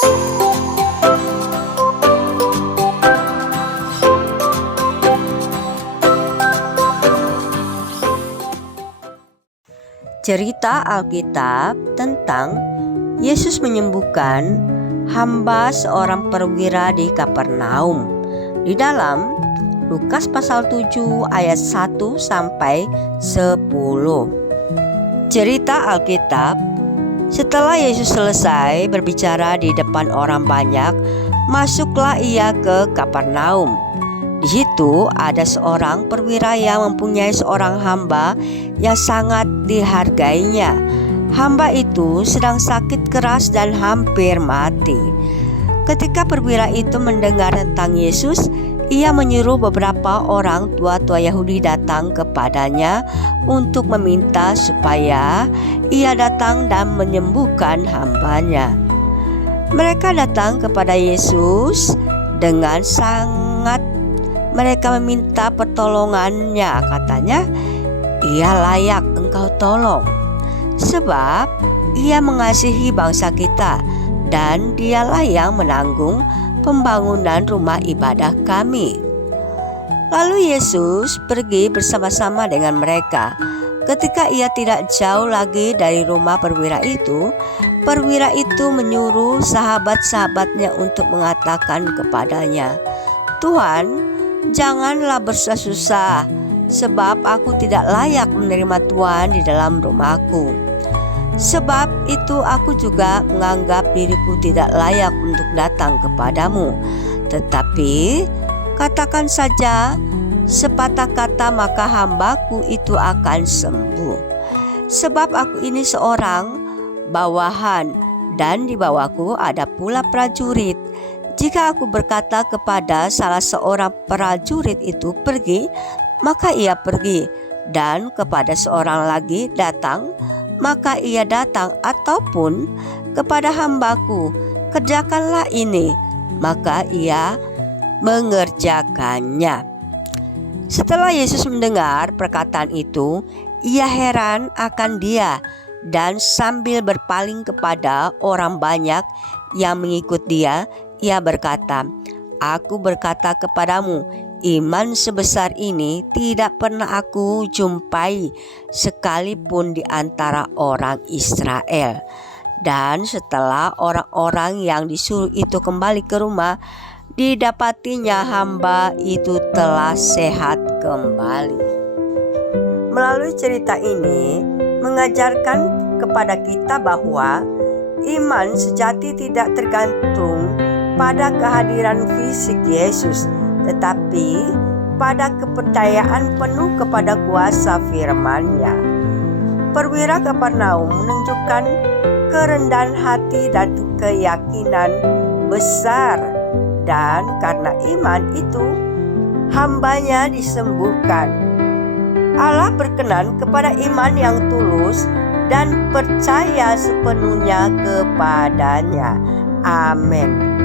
Cerita Alkitab tentang Yesus menyembuhkan hamba seorang perwira di Kapernaum di dalam Lukas pasal 7 ayat 1 sampai 10. Cerita Alkitab: setelah Yesus selesai berbicara di depan orang banyak, masuklah ia ke Kapernaum. Di situ ada seorang perwira yang mempunyai seorang hamba yang sangat dihargainya. Hamba itu sedang sakit keras dan hampir mati. Ketika perwira itu mendengar tentang Yesus, ia menyuruh beberapa orang tua-tua Yahudi datang kepadanya untuk meminta supaya ia datang dan menyembuhkan hambanya. Mereka datang kepada Yesus dengan sangat mereka meminta pertolongannya. Katanya, ia layak engkau tolong, sebab ia mengasihi bangsa kita, dan dialah yang menanggung pembangunan rumah ibadah kami. Lalu Yesus pergi bersama-sama dengan mereka. Ketika ia tidak jauh lagi dari rumah perwira itu menyuruh sahabat-sahabatnya untuk mengatakan kepadanya, "Tuhan, janganlah bersusah-susah, sebab aku tidak layak menerima Tuhan di dalam rumahku. Sebab itu aku juga menganggap diriku tidak layak untuk datang kepadamu. Tetapi katakan saja sepatah kata, maka hambaku itu akan sembuh. Sebab aku ini seorang bawahan, dan di bawahku ada pula prajurit. Jika aku berkata kepada salah seorang prajurit itu pergi, maka ia pergi, dan kepada seorang lagi datang, maka ia datang, ataupun kepada hambaku, kerjakanlah ini, maka ia mengerjakannya." Setelah Yesus mendengar perkataan itu, ia heran akan dia, dan sambil berpaling kepada orang banyak yang mengikut dia, ia berkata, "Aku berkata kepadamu, iman sebesar ini tidak pernah aku jumpai sekalipun di antara orang Israel." Dan setelah orang-orang yang disuruh itu kembali ke rumah, didapatinya hamba itu telah sehat kembali. Melalui cerita ini mengajarkan kepada kita bahwa iman sejati tidak tergantung pada kehadiran fisik Yesus, tetapi pada kepercayaan penuh kepada kuasa firman-Nya. Perwira Kapernaum menunjukkan kerendahan hati dan keyakinan besar, dan karena iman itu hambanya disembuhkan. Allah berkenan kepada iman yang tulus dan percaya sepenuhnya kepadanya. Amin.